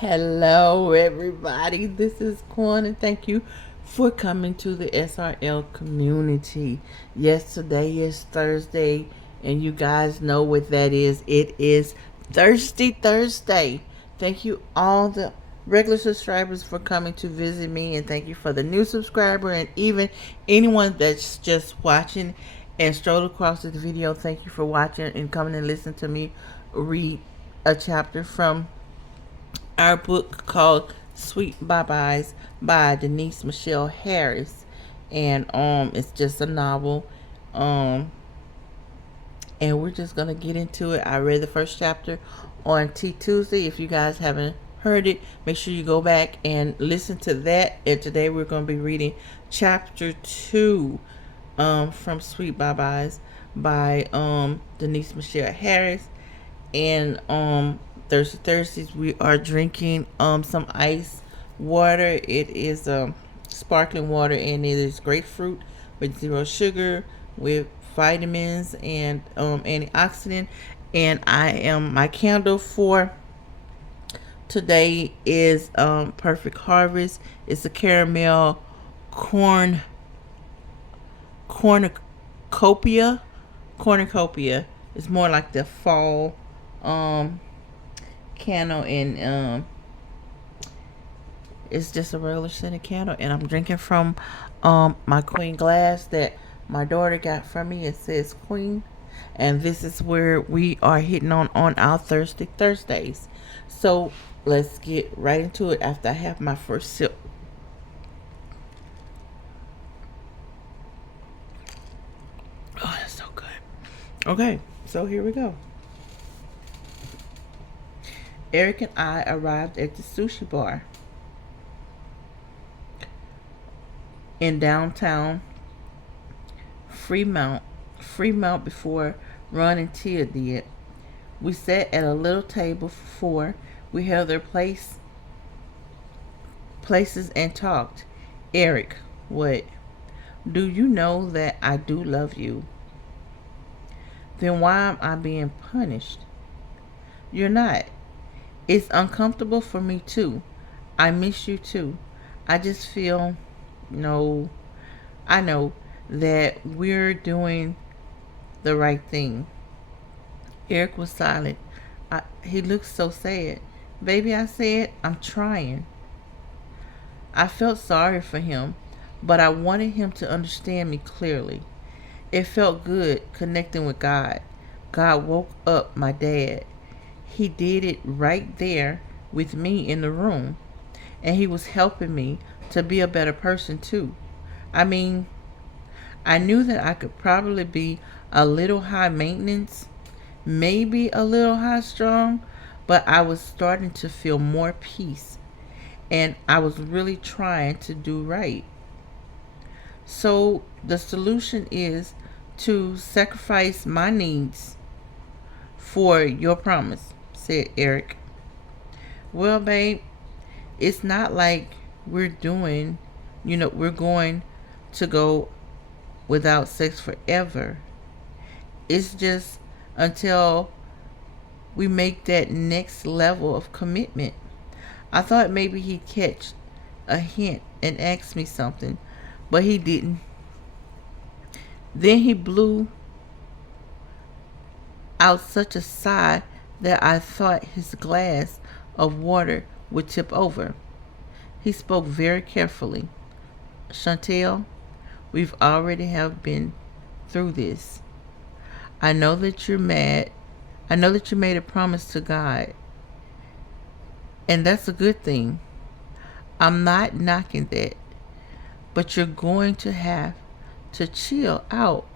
Hello, everybody. This is Quan, and thank you for coming to the SRL community. Yes, today is Thursday, and you guys know what that is. It is Thirsty Thursday. Thank you, all the regular subscribers, for coming to visit me, and thank you for the new subscriber, and even anyone that's just watching and strolled across this video. Thank you for watching and coming and listening to me read a chapter from our book called Sweet Bye-Byes by Denise Michelle Harris. And it's just a novel. Um and we're just gonna get into it. I read the first chapter on T Tuesday. If you guys haven't heard it, make sure you go back and listen to that. And today we're gonna be reading chapter 2 from Sweet Bye-Byes by Denise Michelle Harris. And Thirsty Thursdays, we are drinking some ice water. It is sparkling water, and it is grapefruit with zero sugar, with vitamins and antioxidant. And my candle for today is Perfect Harvest. It's a caramel corn cornucopia. Cornucopia. It's more like the fall um candle, and it's just a regular scented candle. And I'm drinking from my Queen glass that my daughter got from me. It says Queen, and this is where we are hitting on our Thirsty Thursdays. So let's get right into it after I have my first sip. Oh, that's so good. Okay, so here we go. Eric and I arrived at the sushi bar in downtown Fremont, before Ron and Tia did. We sat at a little table for four. We held their places and talked. Eric, what? Do you know that I do love you? Then why am I being punished? You're not. It's uncomfortable for me too. I miss you too. I just feel, no, I know that we're doing the right thing. Eric was silent. He looked so sad. Baby, I said, I'm trying. I felt sorry for him, but I wanted him to understand me clearly. It felt good connecting with God. God woke up my dad. He did it right there with me in the room. And he was helping me to be a better person too. I mean, I knew that I could probably be a little high maintenance, maybe a little high strung, but I was starting to feel more peace, and I was really trying to do right. So the solution is to sacrifice my needs for your promise, said Eric. Well, babe, it's not like we're doing, we're going to go without sex forever. It's just until we make that next level of commitment. I thought maybe he'd catch a hint and ask me something, but he didn't. Then he blew out such a sigh that I thought his glass of water would tip over. He spoke very carefully. Chantel, we've already have been through this. I know that you're mad. I know that you made a promise to God, and that's a good thing. I'm not knocking that, but you're going to have to chill out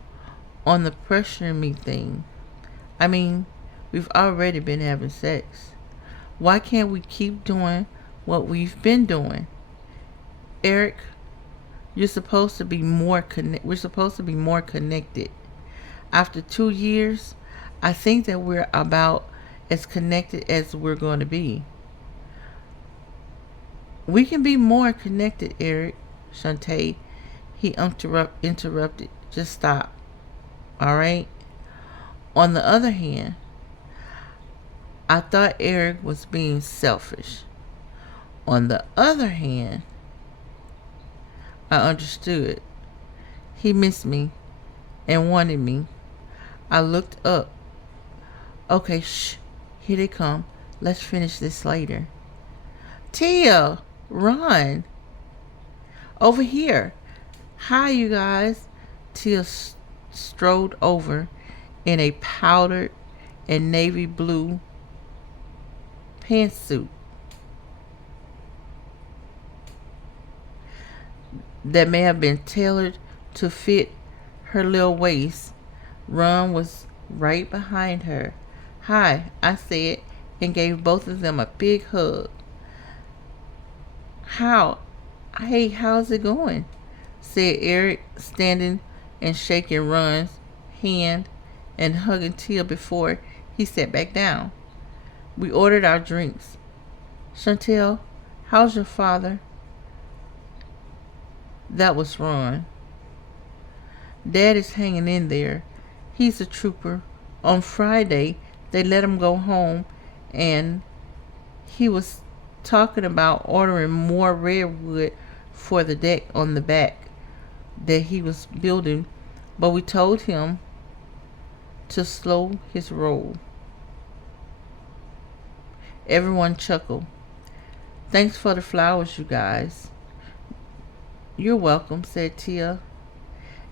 on the pressuring me thing. I mean, we've already been having sex. Why can't we keep doing what we've been doing? Eric, you're supposed to be more we're supposed to be more connected. After 2 years, I think that we're about as connected as we're going to be. We can be more connected, Eric. Shantae, he interrupted. Just stop. All right? On the other hand, I thought Eric was being selfish. On the other hand, I understood. He missed me and wanted me. I looked up. Okay, shh. Here they come. Let's finish this later. Tia, run. Over here. Hi, you guys. Tia strode over in a powdered and navy blue pantsuit that may have been tailored to fit her little waist. Ron was right behind her. Hi, I said, and gave both of them a big hug. Hey, how's it going? Said Eric, standing and shaking Ron's hand and hugging Tia before he sat back down. We ordered our drinks. Chantel, how's your father? That was Ron. Dad is hanging in there. He's a trooper. On Friday, they let him go home, and he was talking about ordering more redwood for the deck on the back that he was building, but we told him to slow his roll. Everyone chuckled. Thanks for the flowers, you guys. You're welcome, said Tia.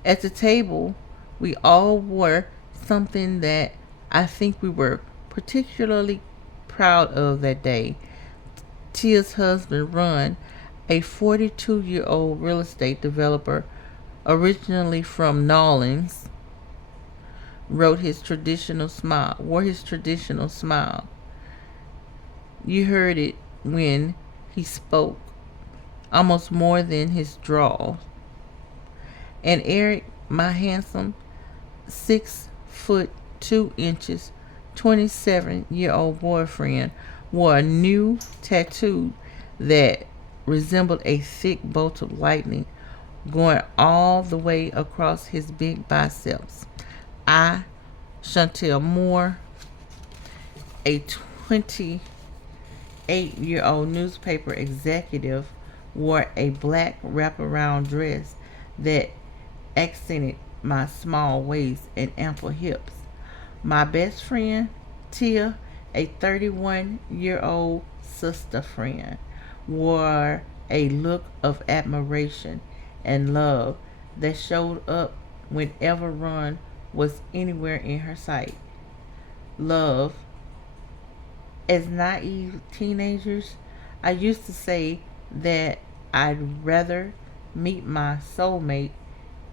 At the table, we all wore something that I think we were particularly proud of that day. Tia's husband, Ron, a 42-year-old real estate developer originally from Nolens, wore his traditional smile. You heard it when he spoke, almost more than his drawl. And Eric, my handsome 6'2", 27-year-old boyfriend, wore a new tattoo that resembled a thick bolt of lightning going all the way across his big biceps. I, Chantel Moore, a 28-year-old newspaper executive, wore a black wraparound dress that accented my small waist and ample hips. My best friend, Tia, a 31-year-old sister friend, wore a look of admiration and love that showed up whenever Ron was anywhere in her sight. Love. As naive teenagers, I used to say that I'd rather meet my soulmate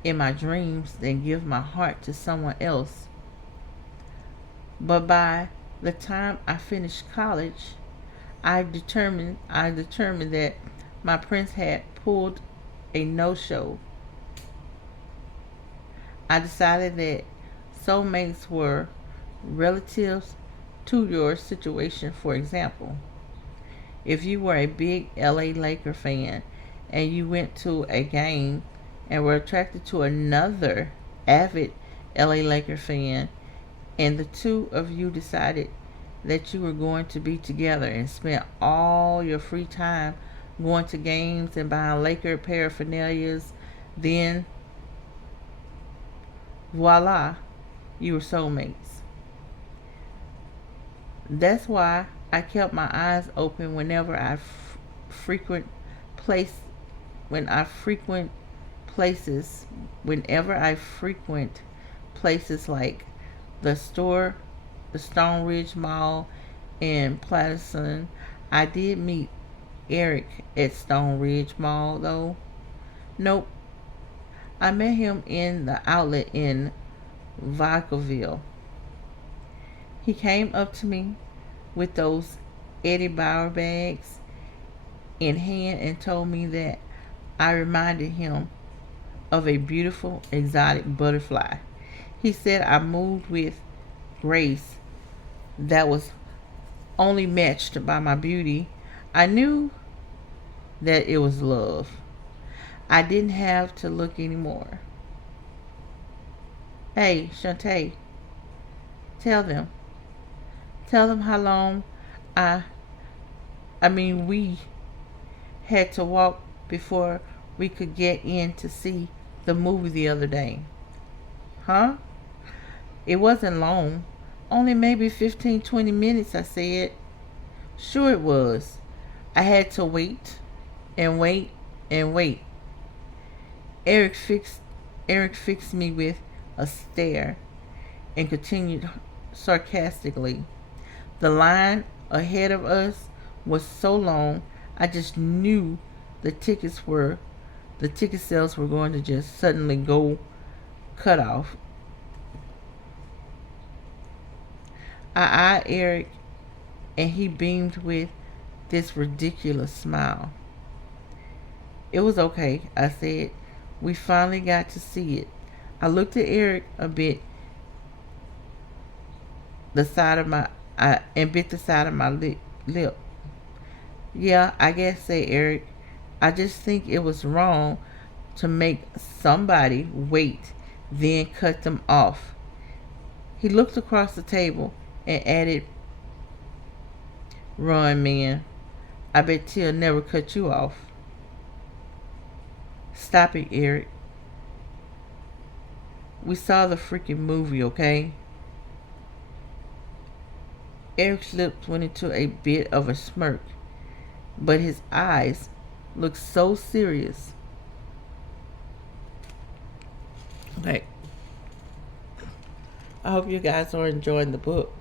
in my dreams than give my heart to someone else. But by the time I finished college, I determined that my prince had pulled a no-show. I decided that soulmates were relatives to your situation. For example, if you were a big LA Laker fan and you went to a game and were attracted to another avid LA Laker fan, and the two of you decided that you were going to be together and spend all your free time going to games and buying Laker paraphernalias, then voila, you were soulmates. That's why I kept my eyes open whenever I frequent places, like the store, the Stone Ridge Mall in Patterson. I did meet Eric at Stone Ridge Mall, though. Nope. I met him in the outlet in Vacaville. He came up to me with those Eddie Bauer bags in hand and told me that I reminded him of a beautiful exotic butterfly. He said I moved with grace that was only matched by my beauty. I knew that it was love. I didn't have to look anymore. Hey, Shantae, tell them how long we had to walk before we could get in to see the movie the other day. Huh? It wasn't long. Only maybe 15, 20 minutes, I said. Sure it was. I had to wait and wait and wait. Eric fixed Eric fixed me with a stare and continued sarcastically. The line ahead of us was so long, I just knew the tickets were the ticket sales were going to just suddenly go cut off. I eyed Eric and he beamed with this ridiculous smile. It was okay, I said. We finally got to see it. I looked at Eric a bit, the side of my and bit the side of my lip. Yeah, I guess, said Eric. I just think it was wrong to make somebody wait, then cut them off. He looked across the table and added, Run, man. I bet Tia never cut you off. Stop it, Eric. We saw the freaking movie, okay? Eric's lips went into a bit of a smirk, but his eyes looked so serious. Okay. I hope you guys are enjoying the book.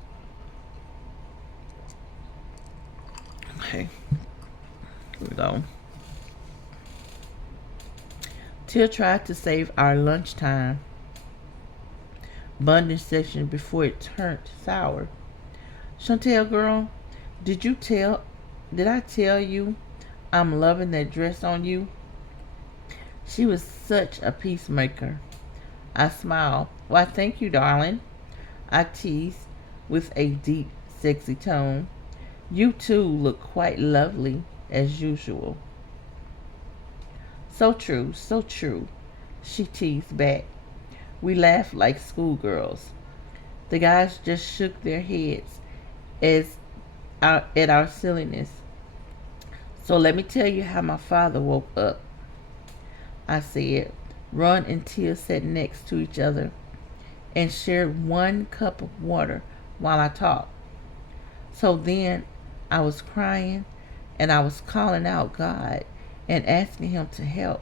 Okay. Here we go. Tia tried to save our lunchtime bonding session before it turned sour. Chantel, girl, did I tell you I'm loving that dress on you? She was such a peacemaker. I smiled. Why, thank you, darling. I teased with a deep, sexy tone. You too look quite lovely as usual. So true, she teased back. We laughed like schoolgirls. The guys just shook their heads at our silliness. So let me tell you how my father woke up, I said. Ron and Tia sat next to each other and shared one cup of water while I talked. So then I was crying and I was calling out God and asking him to help.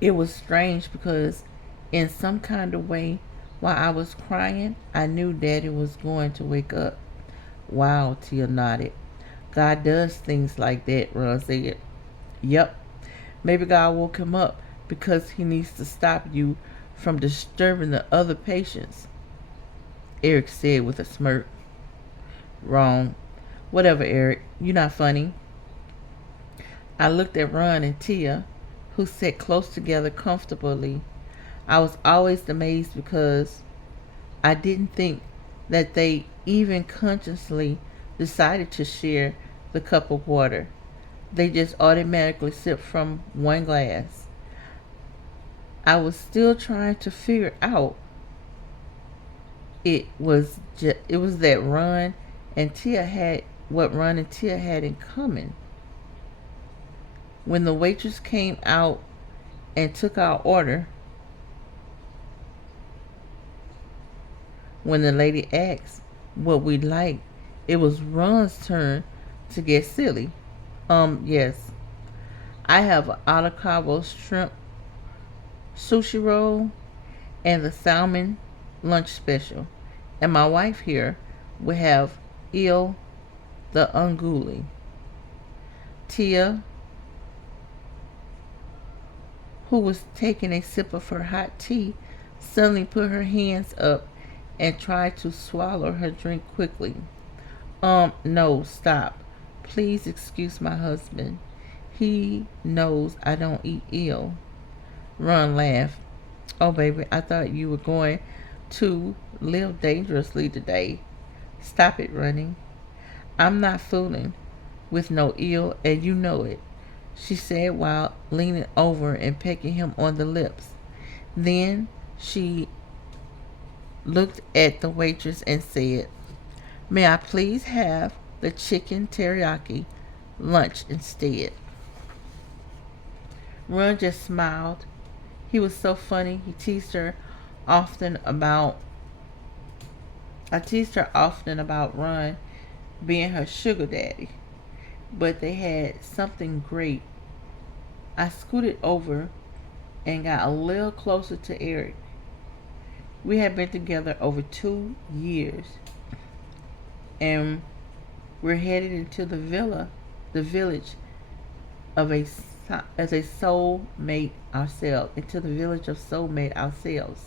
It was strange because in some kind of way, while I was crying, I knew Daddy was going to wake up. Wow, Tia nodded. God does things like that, Ron said. Yep. Maybe God woke him up because he needs to stop you from disturbing the other patients, Eric said with a smirk. Wrong. Whatever, Eric. You're not funny. I looked at Ron and Tia, who sat close together comfortably. I was always amazed because I didn't think that they even consciously decided to share the cup of water. They just automatically sipped from one glass. I was still trying to figure out it was that Ron and Tia had what Ron and Tia had in common. When the waitress came out and took our order, when the lady asked what we'd like, it was Ron's turn to get silly. Yes. I have an avocado shrimp sushi roll and the salmon lunch special. And my wife here will have eel the anguli. Tia, who was taking a sip of her hot tea, suddenly put her hands up and tried to swallow her drink quickly. No, stop. Please excuse my husband. He knows I don't eat eel. Ron laughed. Oh, baby, I thought you were going to live dangerously today. Stop it, Ronnie. I'm not fooling with no eel, and you know it, she said while leaning over and pecking him on the lips. Then she looked at the waitress and said, May I please have the chicken teriyaki lunch instead. Ron just smiled. He was so funny. Often about I teased her often about Ron being her sugar daddy, but they had something great. I scooted over and got a little closer to Eric. We had been together over 2 years, and we're headed into the village of a as a soulmate ourselves, into the village of soulmate ourselves.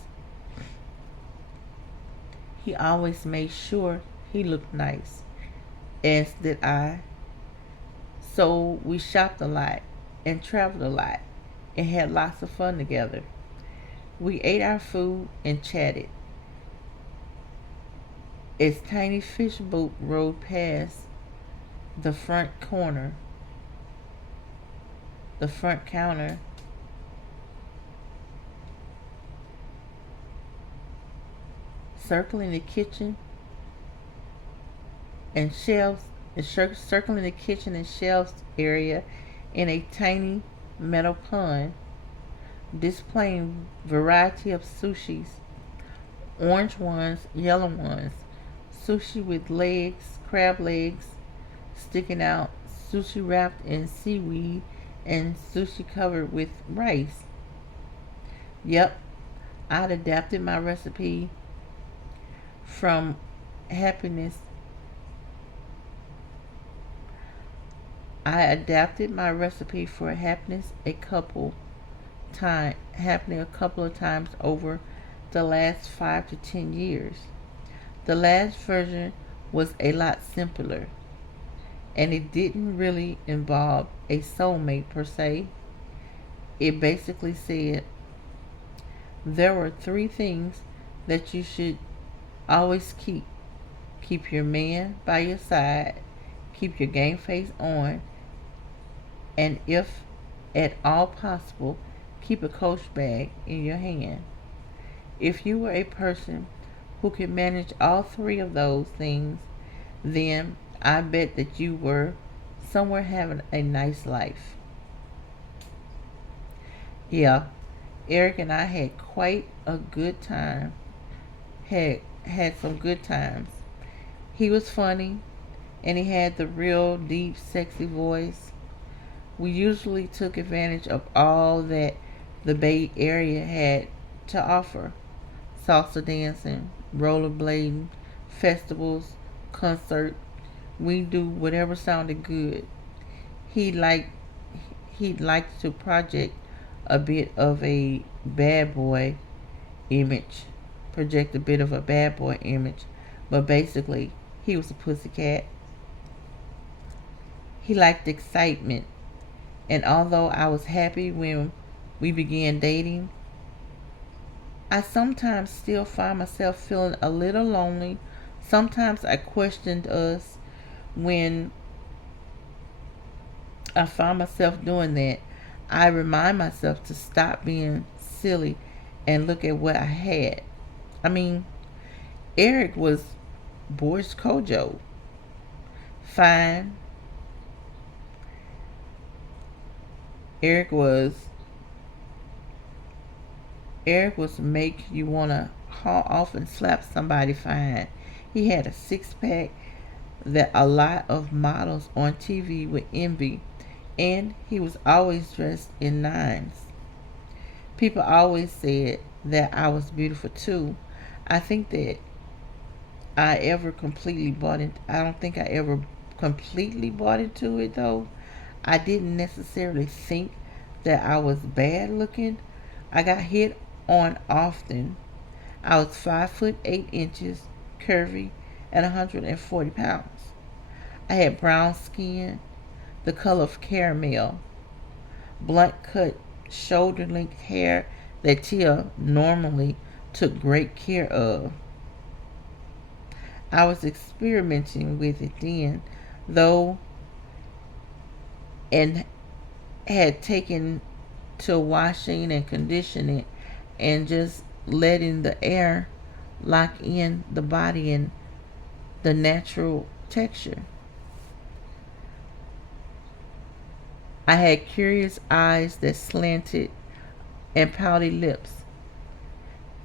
He always made sure he looked nice, as did I. So we shopped a lot and traveled a lot and had lots of fun together. We ate our food and chatted. As Tiny Fish Boat rode past the the front counter, circling the kitchen and shelves, circling the kitchen and shelves area in a tiny metal pond, displaying variety of sushis, orange ones, yellow ones, sushi with legs, crab legs sticking out, sushi wrapped in seaweed, and sushi covered with rice. Yep, I'd adapted my recipe from happiness. I adapted my recipe for happiness happening a couple of times over the last 5 to 10 years. The last version was a lot simpler, and it didn't really involve a soulmate per se. It basically said there were 3 things that you should always keep. Keep your man by your side, keep your game face on, and if at all possible, keep a Coach bag in your hand. If you were a person who could manage all 3 of those things, then I bet that you were somewhere having a nice life. Yeah, Eric and I had quite a good time. Had some good times. He was funny, and he had the real deep, sexy voice. We usually took advantage of all that the Bay Area had to offer: salsa dancing, rollerblading, festivals, concert. We do whatever sounded good. He liked he liked to a bit of a bad boy image, project a bit of a bad boy image, but basically he was a pussycat. He liked excitement, and although I was happy when we began dating, I sometimes still find myself feeling a little lonely. Sometimes I questioned us when I find myself doing that. I remind myself to stop being silly and look at what I had. I mean, Eric was Boris Kojo, fine. Eric was Eric was make you wanna haul off and slap somebody fine. He had a 6 pack that a lot of models on TV would envy, and he was always dressed in nines. People always said that I was beautiful too. I think that I don't think I ever completely bought into it though. I didn't necessarily think that I was bad looking. I got hit on often. I was 5 foot 8 inches, curvy, and 140 pounds. I had brown skin, the color of caramel, blunt cut, shoulder length hair that Tia normally took great care of. I was experimenting with it then, though, and had taken to washing and conditioning and just letting the air lock in the body and the natural texture. I had curious eyes that slanted and pouty lips,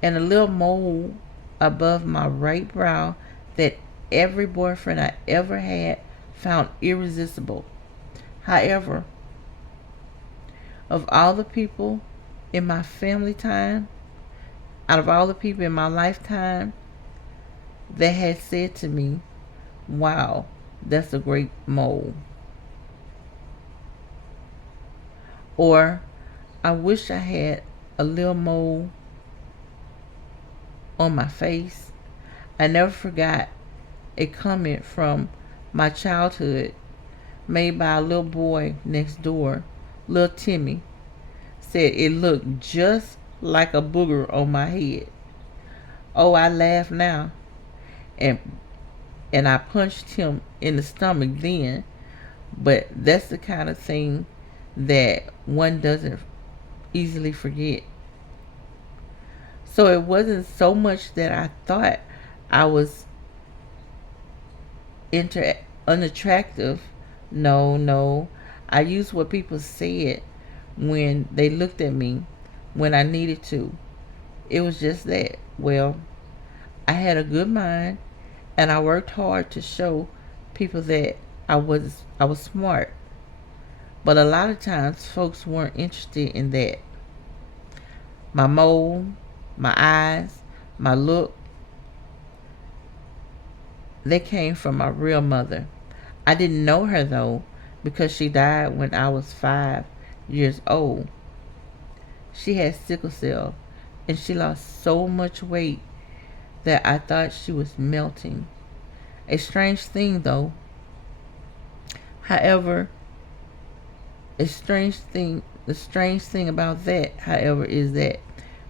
and a little mole above my right brow that every boyfriend I ever had found irresistible. However, of all the people in my family time, out of all the people in my lifetime that had said to me, wow, that's a great mole, or I wish I had a little mole on my face, I never forgot a comment from my childhood made by a little boy next door, little Timmy, said it looked just like a booger on my head. Oh, I laugh now, and and I punched him in the stomach then, but that's the kind of thing that one doesn't easily forget. So it wasn't so much that I thought I was unattractive. No, no. I used what people said when they looked at me when I needed to. It was just that. Well, I had a good mind and I worked hard to show people that I was smart. But a lot of times folks weren't interested in that. My mole, my eyes, my look, they came from my real mother. I didn't know her though because she died when I was 5 years old. She had sickle cell and she lost so much weight that I thought she was melting. A strange thing though. However, the strange thing about that, however, is that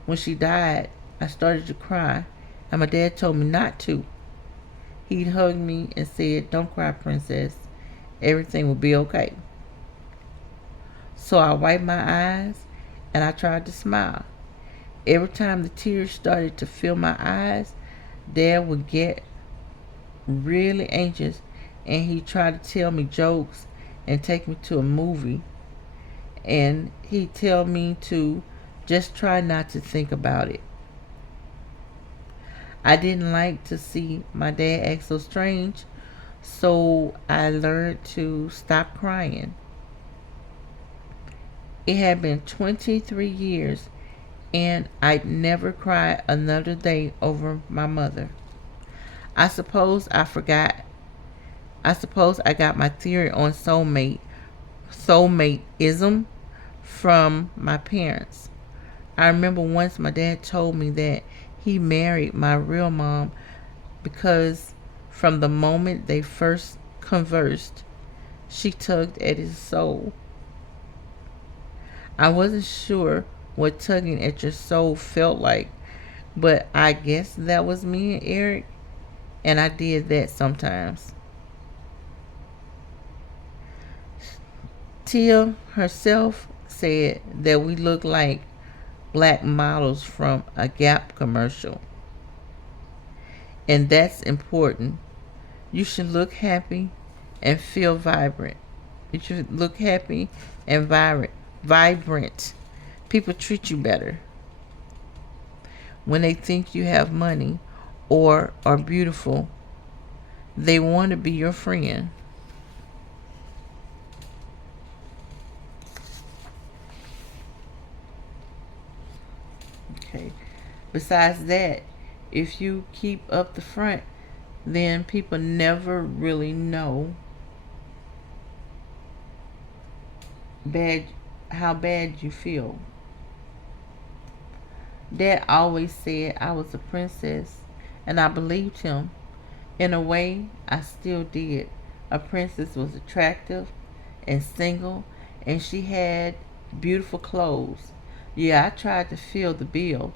when she died, I started to cry and my dad told me not to. He'd hug me and said, "Don't cry, princess. Everything will be okay." So I wiped my eyes and I tried to smile. Every time the tears started to fill my eyes, Dad would get really anxious and he'd try to tell me jokes and take me to a movie. And he'd tell me to just try not to think about it. I didn't like to see my dad act so strange, so I learned to stop crying. It had been 23 years and I'd never cried another day over my mother. I suppose I forgot. I suppose I got my theory on soulmateism from my parents. I remember once my dad told me that he married my real mom because from the moment they first conversed, she tugged at his soul. I wasn't sure what tugging at your soul felt like, but I guess that was me and Eric, and I did that sometimes. Tia herself said that we looked like black models from a Gap commercial, and that's important. You should look happy and feel vibrant. You should look happy and vibrant. People treat you better when they think you have money or are beautiful. They want to be your friend. Okay. Besides that, if you keep up the front, then people never really know bad how bad you feel. Dad always said I was a princess, and I believed him. In a way, I still did. A princess was attractive and single, and she had beautiful clothes. Yeah, I tried to fill the bill,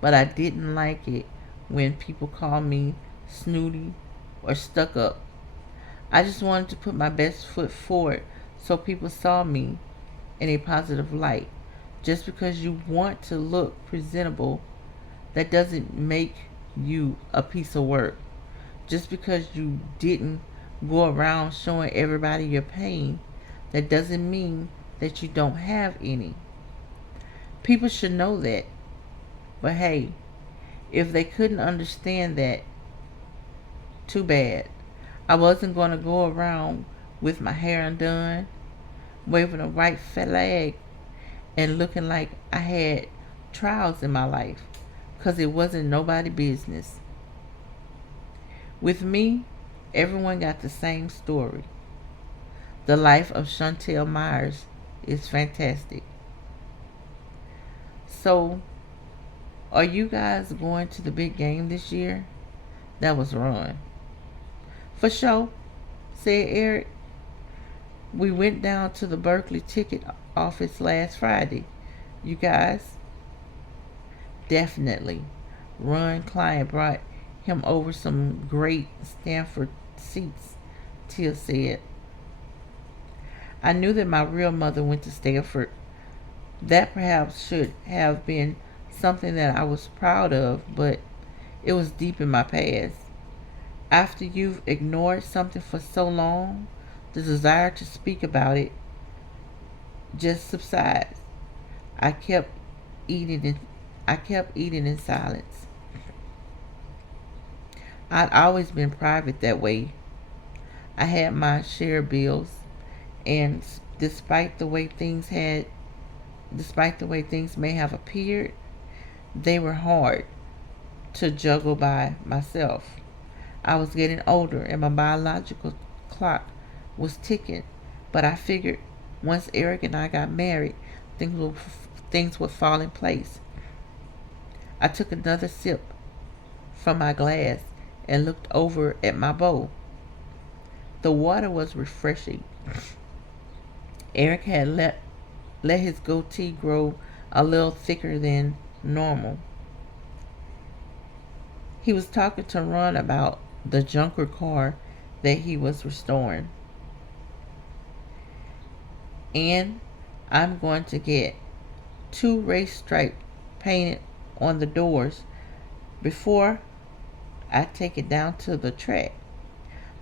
but I didn't like it when people called me snooty or stuck up. I just wanted to put my best foot forward so people saw me in a positive light. Just because you want to look presentable, that doesn't make you a piece of work. Just because you didn't go around showing everybody your pain, That doesn't mean that you don't have any. People should know that. But hey, if they couldn't understand that, too bad. I wasn't going to go around with my hair undone, waving a white flag, and looking like I had trials in my life, because it wasn't nobody business. With me, everyone got the same story. The life of Chantel Myers is fantastic. So, are you guys going to the big game this year? That was Ron. For sure, said Eric. We went down to the Berkeley ticket office last Friday. You guys? Definitely. Ron Klein brought him over some great Stanford seats, Tia said. I knew that my real mother went to Stanford. That perhaps should have been something that I was proud of, but it was deep in my past. After you've ignored something for so long, the desire to speak about it just subsides. I kept eating in, I kept eating in silence. I'd always been private that way. I had my share bills, and despite the way things may have appeared, they were hard to juggle by myself. I was getting older and my biological clock was ticking, but I figured once Eric and I got married, things would fall in place. I took another sip from my glass and looked over at my bowl. The water was refreshing. Eric had let his goatee grow a little thicker than normal. He was talking to Ron about the junker car that he was restoring. And I'm going to get 2 race stripes painted on the doors before I take it down to the track.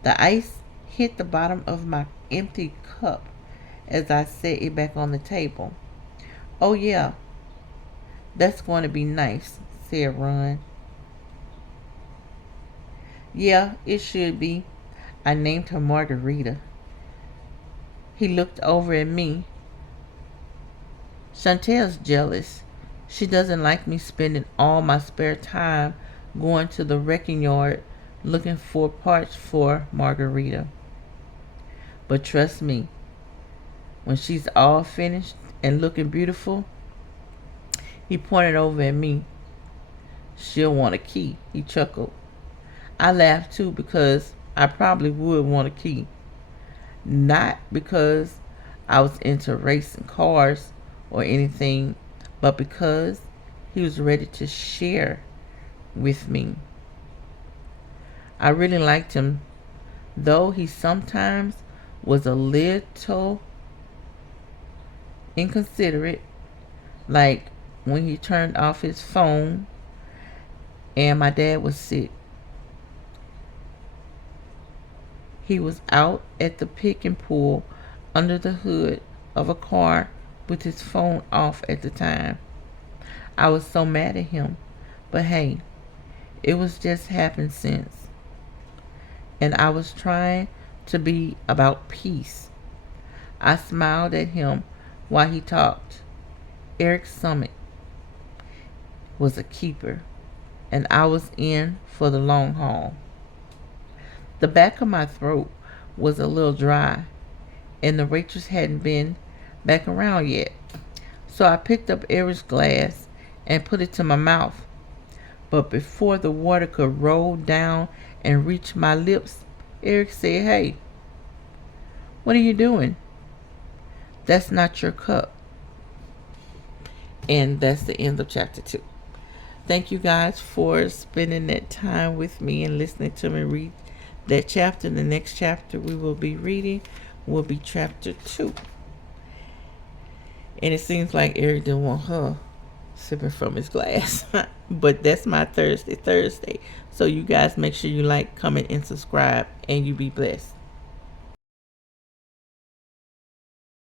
The ice hit the bottom of my empty cup as I set it back on the table. Oh yeah, that's going to be nice, said Ron. Yeah, it should be. I named her Margarita. He looked over at me. Chantel's jealous. She doesn't like me spending all my spare time going to the wrecking yard looking for parts for Margarita. But trust me, when she's all finished and looking beautiful, he pointed over at me. She'll want a key, he chuckled. I laughed too because I probably would want a key. Not because I was into racing cars or anything, but because he was ready to share with me. I really liked him, though he sometimes was a little inconsiderate, like when he turned off his phone and my dad was sick. He was out at the pick and pull under the hood of a car with his phone off at the time. I was so mad at him, but hey, it was just happenstance, and I was trying to be about peace. I smiled at him while he talked. Eric Summit was a keeper, and I was in for the long haul. The back of my throat was a little dry, and the waitress hadn't been back around yet. So I picked up Eric's glass and put it to my mouth. But before the water could roll down and reach my lips, Eric said, "Hey, what are you doing? That's not your cup." And that's the end of chapter 2. Thank you guys for spending that time with me and listening to me read that chapter. The next chapter we will be reading will be chapter 2. And it seems like Eric didn't want her sipping from his glass. But that's my Thursday. So you guys make sure you like, comment, and subscribe, and you be blessed.